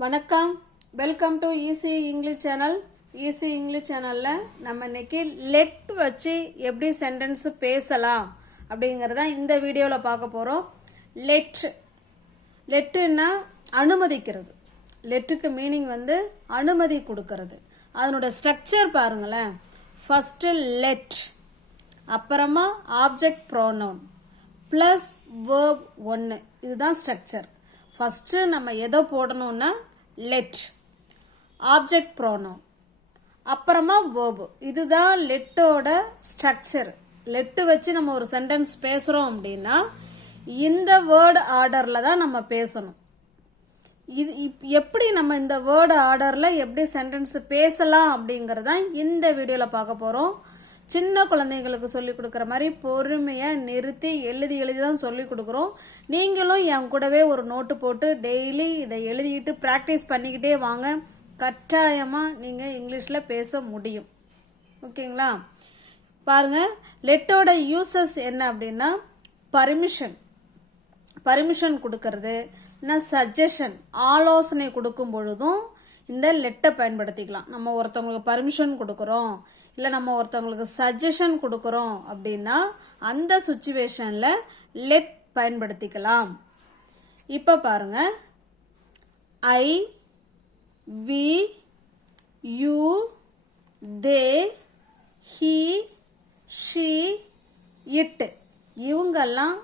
வணக்கம், welcome to easy English channel. Easy English சேனலில் நம்ம இன்னைக்கு லெட் வச்சு எப்படி சென்டென்ஸ் பேசலாம் அப்படிங்கிறத இந்த வீடியோவில் பார்க்க போகிறோம். லெட்டுன்னா அனுமதிக்கிறது. லெட்டுக்கு மீனிங் அனுமதி கொடுக்கறது. அதனோட ஸ்ட்ரக்சர் பாருங்களேன். ஃபஸ்ட்டு லெட், அப்புறமா ஆப்ஜெக்ட் ப்ரோனவுன் ப்ளஸ் வேர்ப் 1. இதுதான் ஸ்ட்ரக்சர். ஃபஸ்ட்டு நம்ம எதை போடணும்னா லெட், ஆப்ஜெக்ட் ப்ரோனவுன், அப்புறமா வேர்பு. இதுதான் லெட்டோட ஸ்ட்ரக்சர். லெட்டு வச்சு நம்ம ஒரு சென்டென்ஸ் பேசுகிறோம் அப்படின்னா இந்த வேர்டு ஆர்டரில் தான் நம்ம பேசணும். இது எப்படி நம்ம இந்த வேர்டு ஆர்டரில் எப்படி சென்டென்ஸ் பேசலாம் அப்படிங்கிறதான் இந்த வீடியோவில் பார்க்க போகிறோம். சின்ன குழந்தைங்களுக்கு சொல்லிக் கொடுக்குற மாதிரி பொறுமையாக நிறுத்தி எழுதி தான் சொல்லிக் கொடுக்குறோம். நீங்களும் என் கூடவே ஒரு நோட்டு போட்டு டெய்லி இதை எழுதிக்கிட்டு ப்ராக்டிஸ் பண்ணிக்கிட்டே வாங்க. கட்டாயமாக நீங்கள் இங்கிலீஷில் பேச முடியும். ஓகேங்களா? பாருங்கள், லெட்டோட யூசஸ் என்ன அப்படின்னா பர்மிஷன் கொடுக்கறது, சஜஷன், ஆலோசனை கொடுக்கும் பொழுதும் இந்த லெட்டை பயன்படுத்திக்கலாம். நம்ம ஒருத்தவங்களுக்கு பர்மிஷன் கொடுக்குறோம், இல்லை நம்ம ஒருத்தவங்களுக்கு சஜஷன் கொடுக்குறோம் அப்படின்னா அந்த சுச்சுவேஷனில் லெட் பயன்படுத்திக்கலாம். இப்போ பாருங்க, I, we, you, they, he, she, it, இவங்கெல்லாம்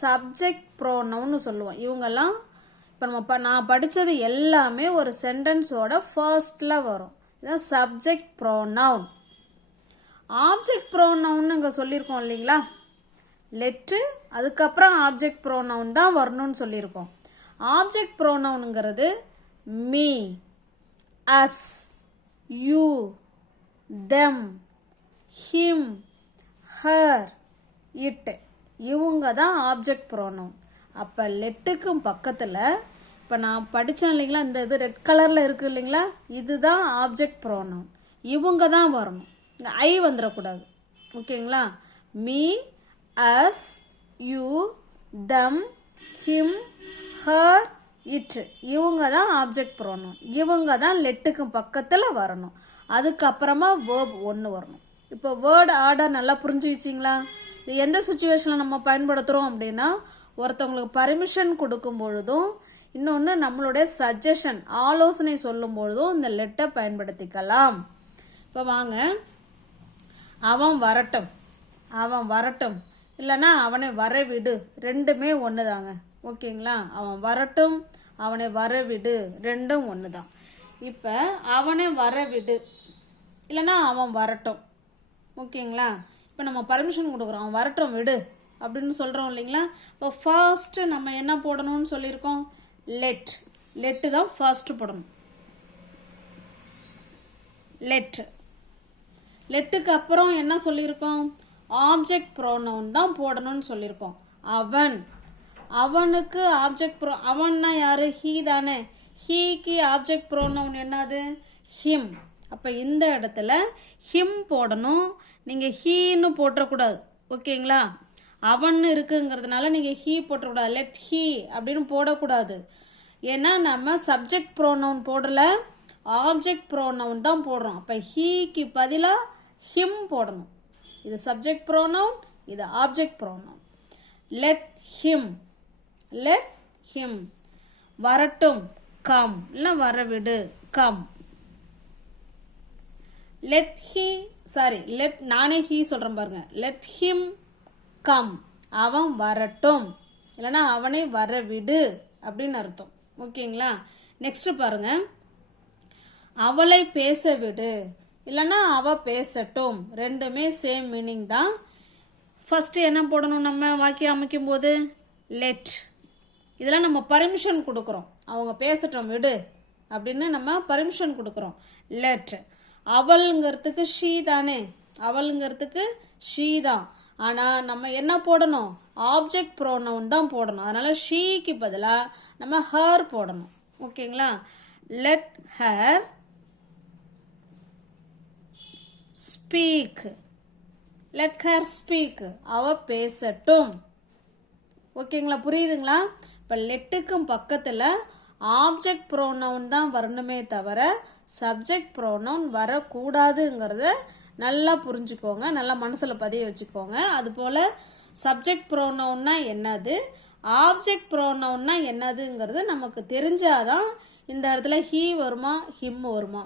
சப்ஜெக்ட் ப்ரோனவுன்னு சொல்லுவோம். இவங்கெல்லாம் இப்போ நான் படித்தது எல்லாமே ஒரு சென்டென்ஸோட ஃபர்ஸ்டில் வரும். இதுதான் சப்ஜெக்ட் ப்ரோனவுன். ஆப்ஜெக்ட் ப்ரோனவுன்னு இங்கே சொல்லியிருக்கோம் இல்லைங்களா? லெட்டு அதுக்கப்புறம் ஆப்ஜெக்ட் ப்ரோனவுன் தான் வரணும்னு சொல்லியிருக்கோம். ஆப்ஜெக்ட் ப்ரோனவுனுங்கிறது me, us, you, them, him, her, it, இவங்க தான் ஆப்ஜெக்ட் ப்ரோனவுன். அப்போ லெட்டுக்கும் பக்கத்தில் இப்போ நான் படித்தேன் இல்லைங்களா, இந்த இது ரெட் கலரில் இருக்குது இல்லைங்களா, இதுதான் ஆப்ஜெக்ட் ப்ரோனவுன். இவங்க தான் வரணும். இங்கே ஐ வந்துடக்கூடாது. ஓகேங்களா? Me, us, you, them, him, her, it, இவங்க தான் ஆப்ஜெக்ட் ப்ரோனவுன். இவங்க தான் லெட்டுக்கும் பக்கத்தில் வரணும். அதுக்கப்புறமா வேர்ப் 1 வரணும். இப்போ வேர்டு ஆர்டர் நல்லா புரிஞ்சுக்கிச்சிங்களா? இது எந்த சுச்சுவேஷனில் நம்ம பயன்படுத்துகிறோம் அப்படின்னா ஒருத்தவங்களுக்கு பர்மிஷன் கொடுக்கும் பொழுதும், இன்னொன்று நம்மளுடைய சஜஷன், ஆலோசனை சொல்லும் பொழுதும் இந்த லெட்டை பயன்படுத்திக்கலாம். இப்போ வாங்க, அவன் வரட்டும் இல்லைன்னா அவனை வரவிடு, ரெண்டுமே ஒன்று தாங்க. ஓகேங்களா? அவன் வரட்டும், அவனை வரவிடு, ரெண்டும் ஒன்று தான். இப்போ அவனை வரவிடு இல்லைன்னா அவன் வரட்டும். ஓகேங்களா? இப்போ நம்ம பர்மிஷன் கொடுக்குறோம், அவன் வரட்டும் விடு அப்படின்னு சொல்கிறோம் இல்லைங்களா? இப்போ ஃபர்ஸ்ட்டு நம்ம என்ன போடணும்னு சொல்லியிருக்கோம்? லெட்டு தான் ஃபர்ஸ்ட்டு போடணும். லெட்டுக்கு அப்புறம் என்ன சொல்லியிருக்கோம்? ஆப்ஜெக்ட் ப்ரோனவுன் தான் போடணும்னு சொல்லியிருக்கோம். அவனுக்கு ஆப்ஜெக்ட் அவன்னா யாரு? ஹீ தானே. ஹீக்கு ஆப்ஜெக்ட் ப்ரோனவுன் என்னது? ஹிம். அப்போ இந்த இடத்துல ஹிம் போடணும். நீங்கள் ஹீன்னு போட்டக்கூடாது. ஓகேங்களா? அவன் இருக்குங்கிறதுனால நீங்கள் ஹீ போட்டக்கூடாது. லெட் ஹீ அப்படின்னு போடக்கூடாது. ஏன்னா நம்ம சப்ஜெக்ட் ப்ரோனவுன் போடலை, ஆப்ஜெக்ட் ப்ரோனவுன் தான் போடுறோம். அப்போ ஹீக்கு பதிலாக ஹிம் போடணும். இது சப்ஜெக்ட் ப்ரோனவுன், இது ஆப்ஜெக்ட் ப்ரோனவுன். லெட் ஹிம் வரட்டும், கம், இல்லை வரவிடு, கம். நானே ஹீ சொல்கிறேன் பாருங்க. லெட் ஹிம் கம், அவன் வரட்டும் இல்லைன்னா அவனை வரவிடு அப்படின்னு அர்த்தம். ஓகேங்களா? நெக்ஸ்ட் பாருங்க, அவளை பேச விடு இல்லைன்னா அவ பேசட்டும், ரெண்டுமே சேம் மீனிங் தான். ஃபஸ்ட்டு என்ன போடணும்? நம்ம வாக்கியம் அமைக்கும் போது லெட். இதெல்லாம் நம்ம பர்மிஷன் கொடுக்குறோம், அவங்க பேசட்டும் விடு அப்படின்னு நம்ம பர்மிஷன் கொடுக்குறோம். லெட். அவளுங்கிறதுக்கு ஷீ தானே, அவளுங்கிறதுக்கு ஷீ தான். ஆனால் நம்ம என்ன போடணும்? ஆப்ஜெக்ட் ப்ரோனவுன் தான் போடணும். அதனால் ஷீக்கு பதிலாக நம்ம ஹர் போடணும். ஓகேங்களா? லெட் ஹர் ஸ்பீக், அவ பேசட்டும். ஓகேங்களா? புரியுதுங்களா? இப்போ லெட்டுக்கும் பக்கத்தில் ஆப்ஜெக்ட் ப்ரோனவுன் தான் வரணுமே தவிர சப்ஜெக்ட் ப்ரோனவுன் வரக்கூடாதுங்கிறத நல்லா புரிஞ்சுக்கோங்க, நல்லா மனசில் பதிய வச்சுக்கோங்க. அதுபோல் சப்ஜெக்ட் ப்ரோனவுன்னா என்னது, ஆப்ஜெக்ட் ப்ரோனவுன்னா என்னதுங்கிறது நமக்கு தெரிஞ்சாதான் இந்த இடத்துல ஹீ வருமா ஹிம் வருமா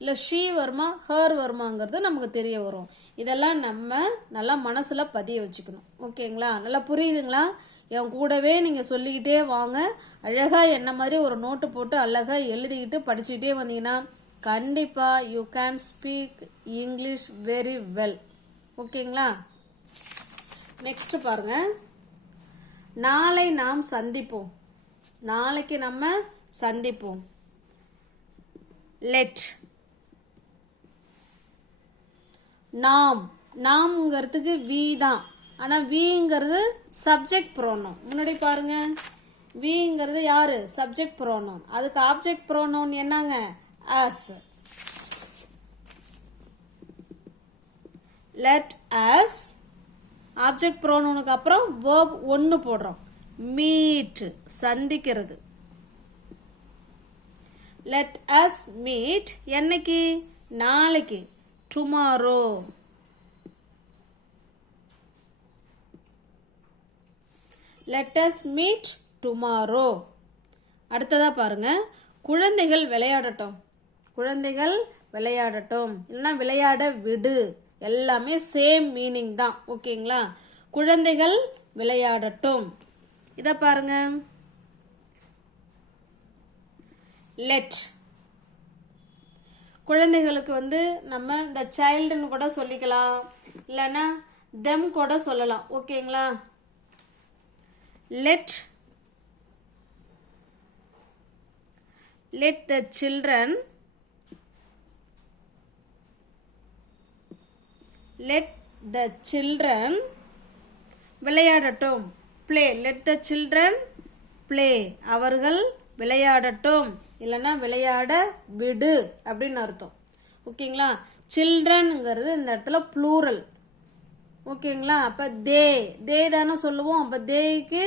இல்லை ஷீ வருமா ஹர் வருமாங்கிறது நமக்கு தெரிய வரும். இதெல்லாம் நம்ம நல்லா மனசில் பதிய வச்சுக்கணும். ஓகேங்களா? நல்லா புரியுதுங்களா? என் கூடவே நீங்கள் சொல்லிக்கிட்டே வாங்க. அழகாக என்ன மாதிரி ஒரு நோட்டு போட்டு அழகாக எழுதிக்கிட்டு படிச்சுக்கிட்டே வந்தீங்கன்னா கண்டிப்பாக you can speak English very well. ஓகேங்களா? நெக்ஸ்ட் பாருங்க, நாளை நாம் சந்திப்போம். நாளைக்கு நம்ம சந்திப்போம். லெட். நாம், நாம்ங்கிறதுக்கு வி தான், ஆனால் விங்கிறது சப்ஜெக்ட் ப்ரோனவுன். முன்னாடி பாருங்க, விங்கிறது யாரு? Subject pronoun. அதுக்கு ஆப்ஜெக்ட் ப்ரோனவுன் என்னங்க? அஸ். Let us. ஆப்ஜெக்ட் ப்ரோனவுனுக்கு அப்புறம் verb ஒன்று போடுறோம். மீட், சந்திக்கிறது. லெட் அஸ் மீட் என்னைக்கு? நாளைக்கு. Tomorrow. Let us meet tomorrow. அடுத்ததா பாருங்க, குழந்தைகள் விளையாடட்டும். குழந்தைகள் விளையாடட்டும் இல்லைன்னா விளையாட விடு, எல்லாமே சேம் மீனிங் தான். ஓகேங்களா? குழந்தைகள் விளையாடட்டும். இதை பாருங்க, லெட். குழந்தைகளுக்கு நம்ம இந்த சைல்டுன்னு கூட சொல்லிக்கலாம், இல்லைன்னா தெம் கூட சொல்லலாம். ஓகேங்களா? Let the children let the children விளையாடட்டும். Play. Let the children play. அவர்கள் விளையாடட்டும் இல்லைன்னா விளையாட விடு அப்படின்னு அர்த்தம். ஓகேங்களா? சில்ட்ரன்ங்கிறது இந்த இடத்துல ப்ளூரல். ஓகேங்களா? அப்போ தே தானே சொல்லுவோம். அப்போ தேக்கு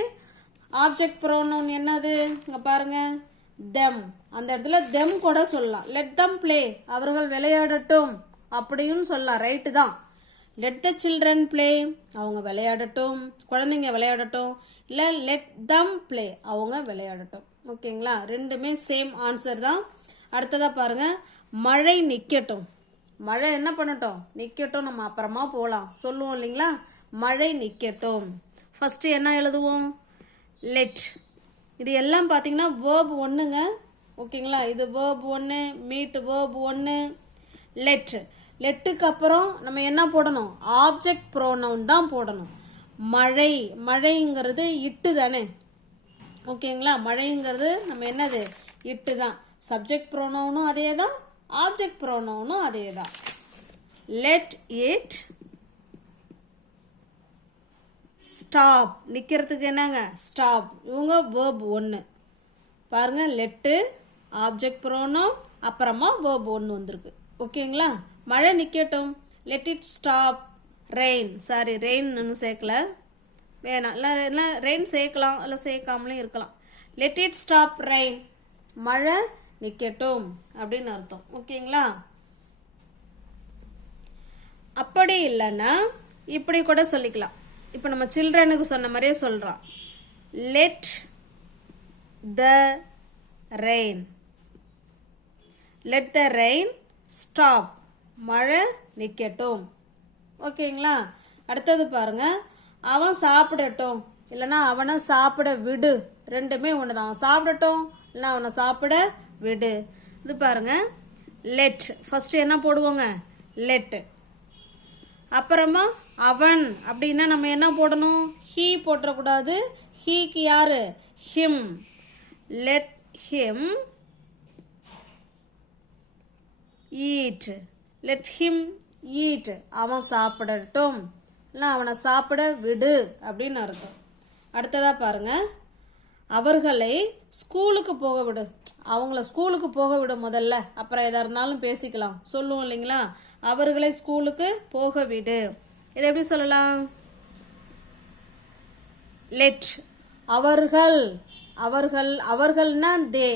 ஆப்ஜெக்ட் ப்ரோனவுன் என்னது? இங்கே பாருங்க, தெம். அந்த இடத்துல தெம் கூட சொல்லலாம். லெட் தம் ப்ளே, அவர்கள் விளையாடட்டும் அப்படின்னு சொல்லலாம். ரைட்டு தான். லெட் த சில்ட்ரன் ப்ளே, அவங்க விளையாடட்டும், குழந்தைங்க விளையாடட்டும். இல்லை லெட் தம் ப்ளே, அவங்க விளையாடட்டும். ஓகேங்களா? ரெண்டுமே சேம் ஆன்சர் தான். அடுத்ததாக பாருங்க, மழை நிற்கட்டும். மழை என்ன பண்ணட்டும்? நிற்கட்டும். நம்ம அப்புறமா போகலாம் சொல்லுவோம் இல்லைங்களா? மழை நிற்கட்டும். ஃபஸ்ட்டு என்ன எழுதுவோம்? லெட். இது எல்லாம் பார்த்தீங்கன்னா வேர்ப் ஒன்றுங்க. ஓகேங்களா? இது வேர்ப் ஒன்று, மீட் வேர்ப் ஒன்று. லெட். லெட்டுக்கு அப்புறம் நம்ம என்ன போடணும்? ஆப்ஜெக்ட் ப்ரோனவுன் தான் போடணும். மழை, மழைங்கிறது இட்டு தானே. ஓகேங்களா? மழைங்கிறது நம்ம என்னது? இட்டு தான். சப்ஜெக்ட் ப்ரோனவுனும் அதே தான், ஆப்ஜெக்ட் ப்ரோனவுனும் அதே தான். Let it stop. நிற்கிறதுக்கு என்னங்க? ஸ்டாப். இவங்க வேர்ப் ஒன்று. பாருங்க, லெட்டு ஆப்ஜெக்ட் ப்ரோனவுன் அப்புறமா வேர்ப் ஒன்று வந்திருக்கு. ஓகேங்களா? மழை நிற்கட்டும். Let it stop rain. Sorry, rain இன்னும் சேர்க்கல, வேணாம். இல்லை ரெயின் சேர்க்கலாம், இல்லை சேர்க்காமலே இருக்கலாம். லெட் இட் ஸ்டாப் ரெயின், மழை நிற்கட்டும் அப்படின்னு அர்த்தம். ஓகேங்களா? அப்படி இல்லைன்னா இப்படி கூட சொல்லிக்கலாம். இப்போ நம்ம சில்ட்ரனுக்கு சொன்ன மாதிரியே சொல்கிறோம். Let the rain. Let the rain stop, மழை நிற்கட்டும். ஓகேங்களா? அடுத்தது பாருங்க, அவன் சாப்பிடட்டும் இல்லைன்னா அவனை சாப்பிட விடு. ரெண்டுமே ஒன்று தான். அவன் சாப்பிடட்டும் இல்லைன்னா அவனை சாப்பிட விடு. இது பாருங்க, லெட். ஃபஸ்ட்டு என்ன போடுவோங்க? லெட். அப்புறமா அவன் அப்படின்னா நம்ம என்ன போடணும்? ஹீ போட்டுறக்கூடாது. ஹீக்கு யாரு? Him. Let him eat. Let him eat. அவன் சாப்பிடட்டும் இல்லை அவனை சாப்பிட விடு அப்படின்னு அர்த்தம். அடுத்ததாக பாருங்க, அவர்களை ஸ்கூலுக்கு போக விடு. அவங்கள ஸ்கூலுக்கு போக விடு முதல்ல, அப்புறம் எதாக இருந்தாலும் பேசிக்கலாம் சொல்லுவோம் இல்லைங்களா? அவர்களை ஸ்கூலுக்கு போக விடு. இதை எப்படி சொல்லலாம்? லெட் அவர்கள். அவர்கள்னா தே.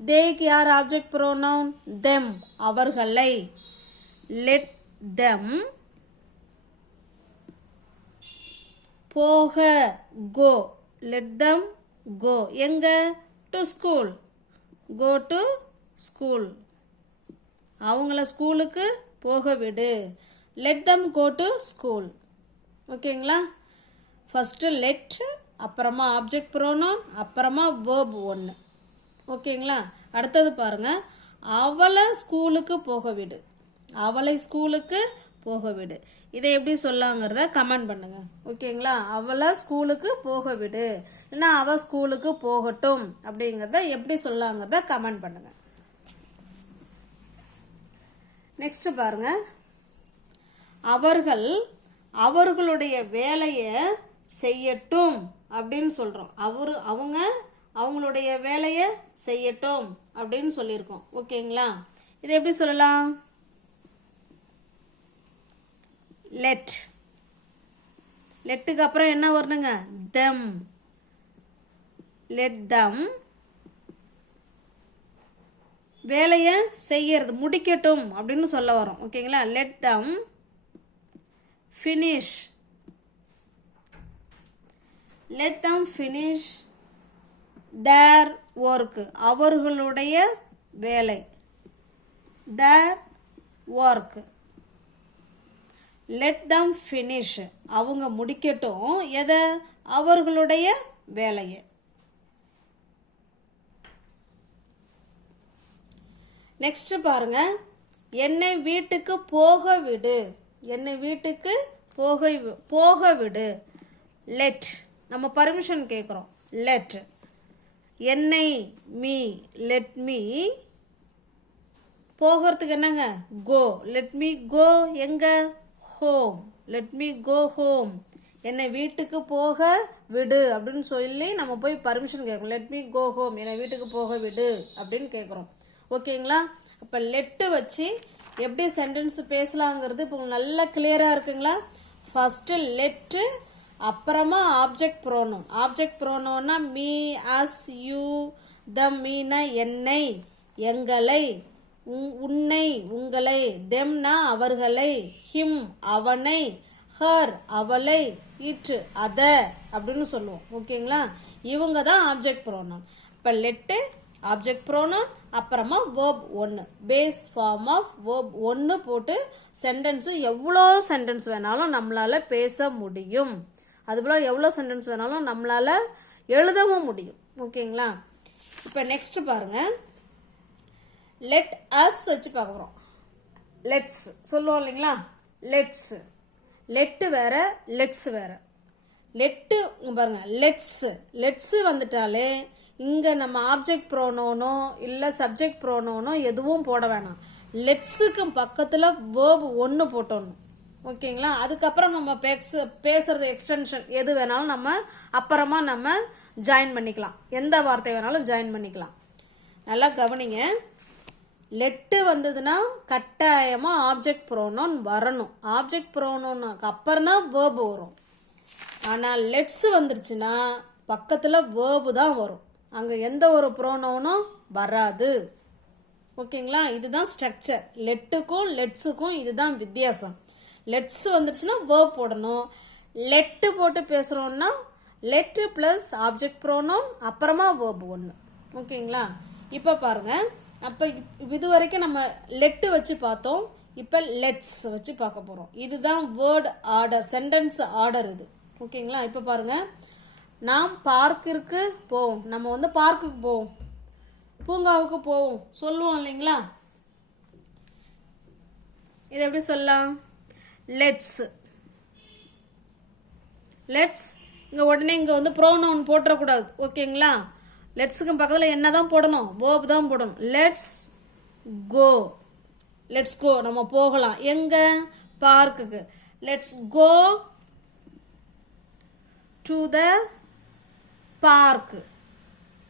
தேக்கு யார் ஆப்ஜெக்ட் ப்ரோனவுன் them அவர்களை let them போக go let them go எங்க to school go to school அவங்கள ஸ்கூலுக்கு போக விடு let them go to school ஓகேங்களா ஃபஸ்ட்டு let அப்புறமா ஆப்ஜெக்ட் ப்ரோனவுன் அப்புறமா verb ஒன்று ஓகேங்களா அடுத்தது பாருங்க அவளை ஸ்கூலுக்கு போக விடு அவளை ஸ்கூலுக்கு போக விடு இதை எப்படி சொல்லாங்கிறத கமெண்ட் பண்ணுங்க ஓகேங்களா அவளை ஸ்கூலுக்கு போக விடு இல்லைன்னா அவள் ஸ்கூலுக்கு போகட்டும் அப்படிங்கிறத எப்படி சொல்லாங்கிறத கமெண்ட் பண்ணுங்க நெக்ஸ்ட் பாருங்க அவர்கள் அவர்களுடைய வேலையை செய்யட்டும் அப்படின்னு சொல்கிறோம் அவங்க அவங்களுடைய வேலையை செய்யட்டும் அப்படின்னு சொல்லியிருக்கோம் ஓகேங்களா இதை எப்படி சொல்லலாம் லெட்டுக்கு அப்புறம் என்ன வரணுங்க them let them வேலையை செய்யறது முடிக்கட்டும் அப்படின்னு சொல்ல வரோம் ஓகேங்களா let them finish their work அவர்களுடைய வேலை their work let them finish அவங்க முடிக்கட்டும் எதை அவர்களுடைய வேலையை நெக்ஸ்ட் பாருங்க என்னை வீட்டுக்கு போக விடு என்னை வீட்டுக்கு போக விடு let நம்ம பர்மிஷன் கேட்குறோம் let என்னை me let me போகிறதுக்கு என்னங்க go let me go எங்க home let me go home என்னை வீட்டுக்கு போக விடு அப்படின்னு சொல்லி நம்ம போய் பர்மிஷன் கேட்குறோம் let me go home என்னை வீட்டுக்கு போக விடு அப்படின்னு கேட்குறோம் ஓகேங்களா அப்போ லெட்டு வச்சு எப்படி சென்டென்ஸ் பேசலாங்கிறது இப்போ நல்லா கிளியராக இருக்குங்களா ஃபஸ்ட்டு லெட்டு அப்புறமா ஆப்ஜெக்ட் ப்ரோனோன்னா மீ அஸ் யூ தம் மீனா என்னை எங்களை உன்னை உங்களை தெம்னா அவர்களை ஹிம் அவனை ஹர் அவளை இட் அத அப்படின்னு சொல்லுவோம் ஓகேங்களா இவங்க தான் ஆப்ஜெக்ட் ப்ரோனோன் இப்போ லெட்டு ஆப்ஜெக்ட் ப்ரோனோன் அப்புறமா வேர்ப் ஒன்று பேஸ் ஃபார்ம் ஆஃப் வேர்ப் ஒன்று போட்டு சென்டென்ஸு எவ்வளோ சென்டென்ஸ் வேணாலும் நம்மளால் பேச முடியும் அதுபோல் எவ்வளோ சென்டென்ஸ் வேணாலும் நம்மளால் எழுதவும் முடியும் ஓகேங்களா இப்போ நெக்ஸ்ட் பாருங்கள் லெட் அஸ் வச்சு பார்க்க போகிறோம் லெட்ஸ் சொல்லுவோம் இல்லைங்களா லெட்டு வேற லெட்ஸ் வேற லெட்டு பாருங்கள் லெட்ஸு வந்துட்டாலே இங்கே நம்ம ஆப்ஜெக்ட் ப்ரோனோனோ இல்லை சப்ஜெக்ட் ப்ரோனோனோ எதுவும் போட வேணாம் லெட்ஸுக்கு பக்கத்தில் வேர்பு ஒன்று போட்டோணும் ஓகேங்களா அதுக்கப்புறம் நம்ம பேசுறது எக்ஸ்டென்ஷன் எது வேணாலும் நம்ம அப்புறமா நம்ம ஜாயின் பண்ணிக்கலாம் எந்த வார்த்தை வேணாலும் ஜாயின் பண்ணிக்கலாம் நல்லா கவனிங்க லெட்டு வந்ததுன்னா கட்டாயமாக ஆப்ஜெக்ட் ப்ரோனோன் வரணும் ஆப்ஜெக்ட் ப்ரோனோனுக்கு அப்புறம் தான் வேர்பு வரும் ஆனால் லெட்ஸ் வந்துருச்சுன்னா பக்கத்தில் வேர்பு தான் வரும் அங்கே எந்த ஒரு ப்ரோனோனும் வராது ஓகேங்களா இதுதான் ஸ்ட்ரக்சர் லெட்டுக்கும் லெட்ஸுக்கும் இதுதான் வித்தியாசம் லெட்ஸ் வந்துருச்சுன்னா வேர்ப் போடணும் லெட்டு போட்டு பேசுகிறோன்னா லெட்டு ப்ளஸ் ஆப்ஜெக்ட் ப்ரோனோன் அப்புறமா வேர்பு ஒன்று ஓகேங்களா இப்போ பாருங்கள் அப்போ இது வரைக்கும் நம்ம லெட்டு வச்சு பார்த்தோம் இப்போ லெட்ஸ் வச்சு பார்க்க போகிறோம் இதுதான் வேர்ட் ஆர்டர் சென்டென்ஸ் ஆர்டர் இது ஓகேங்களா இப்போ பாருங்கள் நாம் பார்க்கிற்கு போவோம் நம்ம வந்து பார்க்குக்கு போவோம் பூங்காவுக்கு போவோம் சொல்லுவோம் இல்லைங்களா இது எப்படி சொல்லலாம் லெட்ஸ் இங்கே உடனே இங்கே வந்து ப்ரோனவுன் போட்டுறக்கூடாது ஓகேங்களா லெட்ஸுக்கு பக்கத்தில் என்ன தான் போடணும் வேர்ப் தான் போடணும் லெட்ஸ் கோ நம்ம போகலாம் எங்கே பார்க்குக்கு let's go to the park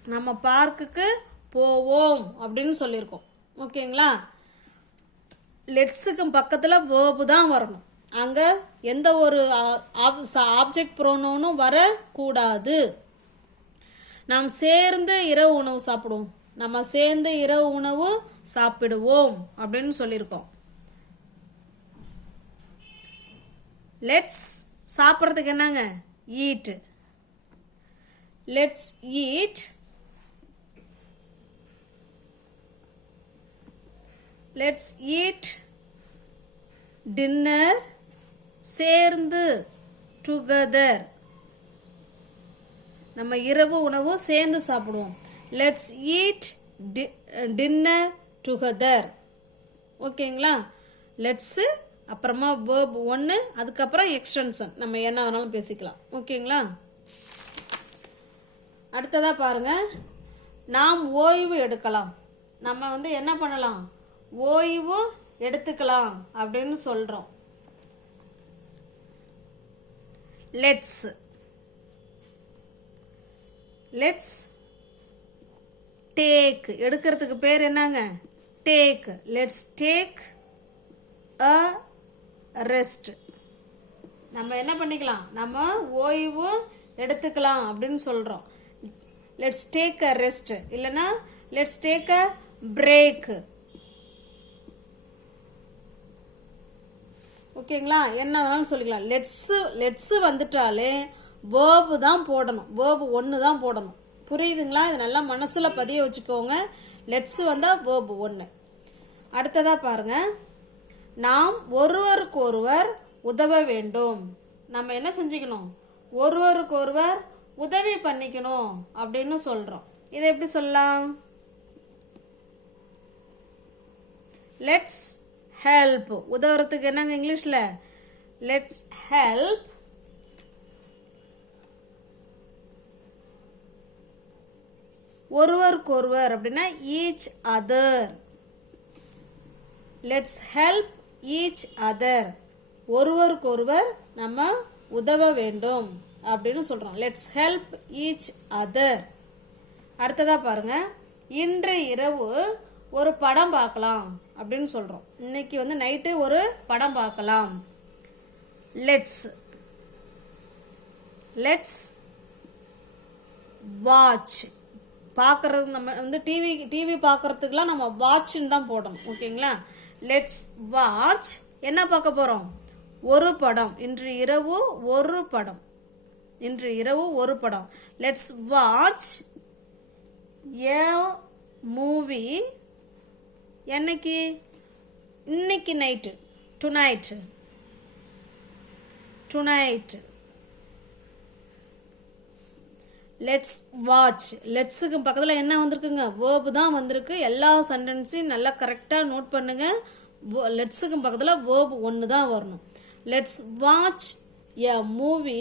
நம்ம பார்க்குக்கு போவோம் அப்படின்னு சொல்லியிருக்கோம் ஓகேங்களா லெட்ஸுக்கு பக்கத்தில் வேர்பு தான் வரணும் அங்கே எந்த ஒரு ஆப்ஜெக்ட் ப்ரோனோனும் வரக்கூடாது நாம் சேர்ந்து இரவு உணவு சாப்பிடுவோம் நம்ம சேர்ந்து இரவு உணவு சாப்பிடுவோம் அப்படின்னு சொல்லியிருக்கோம். லெட்ஸ் சாப்பிட்றதுக்கு என்னங்க? Eat. Let's eat. Let's eat dinner சேர்ந்து, டுகெதர். நம்ம இரவு உணவு சேர்ந்து சாப்பிடுவோம். Let's eat dinner together. ஓகேங்களா? லெட்ஸு அப்புறமா வேர்ப் 1, அதுக்கப்புறம் எக்ஸ்டென்ஷன். நம்ம என்ன வேணாலும் பேசிக்கலாம். ஓகேங்களா? அடுத்ததாக பாருங்க, நாம் ஓய்வு எடுக்கலாம். நம்ம என்ன பண்ணலாம்? ஓய்வு எடுத்துக்கலாம் அப்படின்னு சொல்கிறோம். லெட்ஸ். Let's take. எடுக்கிறதுக்கு பேர் என்னங்க? Take. Let's take a rest. நம்ம என்ன பண்ணிக்கலாம்? நம்ம ஓய்வு எடுத்துக்கலாம் அப்படின்னு சொல்கிறோம். லெட்ஸ் டேக் அ ரெஸ்ட், இல்லைன்னா லெட்ஸ் டேக் அ பிரேக். ஓகேங்களா? என்ன வேணாலும் சொல்லிக்கலாம். லெட்ஸு வந்துட்டாலே வேர்பு தான் போடணும். வேர்பு 1 தான் போடணும். புரியுதுங்களா? இது நல்லா மனசில் பதிய வச்சுக்கோங்க. லெட்ஸு வந்தால் வேர்பு 1. அடுத்ததாக பாருங்க, நாம் ஒருவருக்கொருவர் உதவ வேண்டும். நம்ம என்ன செஞ்சுக்கணும்? ஒருவருக்கொருவர் உதவி பண்ணிக்கணும் அப்படின்னு சொல்கிறோம். இதை எப்படி சொல்லலாம்? Let's help. உதவுறதுக்கு என்னங்க இங்கிலீஷில்? லெட்ஸ் ஹெல்ப் ஒருவருக்கொருவர் அப்படின்னா each other. Let's help each other. ஒருவருக்கொருவர் நம்ம உதவ வேண்டும் அப்படின்னு சொல்கிறோம். Let's help each other. அடுத்ததாக பாருங்க, இன்று இரவு ஒரு படம் பார்க்கலாம் அப்படின்னு சொல்கிறோம். இன்னைக்கு நைட்டு ஒரு படம் பார்க்கலாம். லெட்ஸ். Let's watch. பார்க்குறது நம்ம டிவி பார்க்குறதுக்கெலாம் நம்ம வாட்ச்ன்னு தான் போடணும். ஓகேங்களா? Let's watch. என்ன பார்க்க போகிறோம்? ஒரு படம். இன்று இரவு ஒரு படம். இன்று இரவு ஒரு படம். Let's watch a movie. என்னைக்கு? இன்னைக்கு night. Tonight. Tonight. Let's watch. லெட்ஸுக்கு பக்கத்தில் என்ன வந்திருக்குங்க? வேர்பு தான் வந்திருக்கு. எல்லா சென்டென்ஸையும் நல்லா கரெக்டாக நோட் பண்ணுங்க. லெட்ஸுக்கு பக்கத்தில் வேர்பு 1 தான் வரணும். Let's watch a movie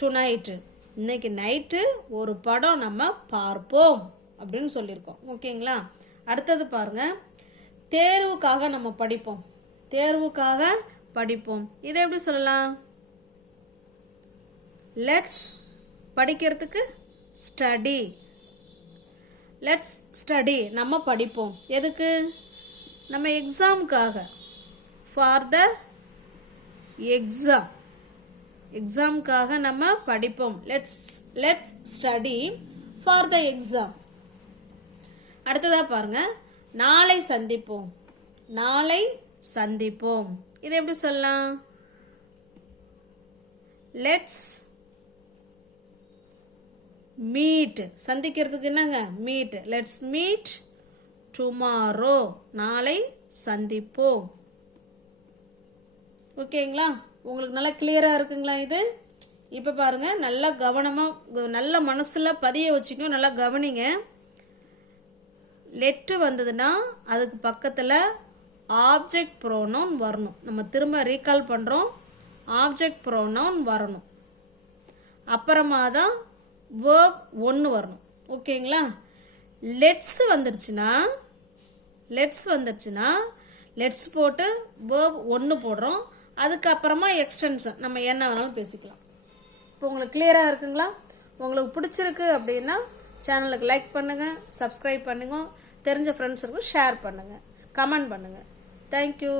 tonight. இன்னைக்கு நைட்டு ஒரு படம் நம்ம பார்ப்போம் அப்படின்னு சொல்லியிருக்கோம். ஓகேங்களா? அடுத்தது பாருங்க, தேர்வுக்காக நம்ம படிப்போம். தேர்வுக்காக படிப்போம். இதை எப்படி சொல்லலாம்? லெட்ஸ் படிக்கிறதுக்கு ஸ்டடி. Let's study. நம்ம படிப்போம். எதுக்கு? நம்ம எக்ஸாமுக்காக. For the exam. எக்ஸாமுக்காக நம்ம படிப்போம். Let's study for the exam. அடுத்ததாக பாருங்க, நாளை சந்திப்போம். நாளை சந்திப்போம். இதை எப்படி சொல்லலாம்? Let's meet. சந்திக்கிறதுக்கு என்னங்க? மீட். Let's meet tomorrow. நாளை சந்திப்போம். ஓகேங்களா? உங்களுக்கு நல்லா கிளியராக இருக்குங்களா இது? இப்போ பாருங்கள், நல்லா கவனமாக நல்ல மனசில் பதிய வச்சுக்கோ. நல்லா கவனிங்க. லெட்டு வந்ததுன்னா அதுக்கு பக்கத்தில் ஆப்ஜெக்ட் ப்ரோனவுன் வரணும். நம்ம திரும்ப ரீகால் பண்ணுறோம். ஆப்ஜெக்ட் ப்ரோனவுன் வரணும். அப்புறமா தான் வேர்ப் 1 வரணும். ஓகேங்களா? லெட்ஸ் வந்துருச்சுன்னா லெட்ஸ் போட்டு வேர்ப் 1 போடுறோம். அதுக்கப்புறமா எக்ஸ்டென்ஷன். நம்ம என்ன வேணாலும் பேசிக்கலாம். இப்போ உங்களுக்கு கிளியராக இருக்குங்களா? உங்களுக்கு பிடிச்சிருக்கு அப்படின்னா சேனலுக்கு லைக் பண்ணுங்கள், சப்ஸ்கிரைப் பண்ணுங்கள், தெரிஞ்ச ஃப்ரெண்ட்ஸுக்கும் ஷேர் பண்ணுங்கள், கமெண்ட் பண்ணுங்கள். தேங்க்யூ.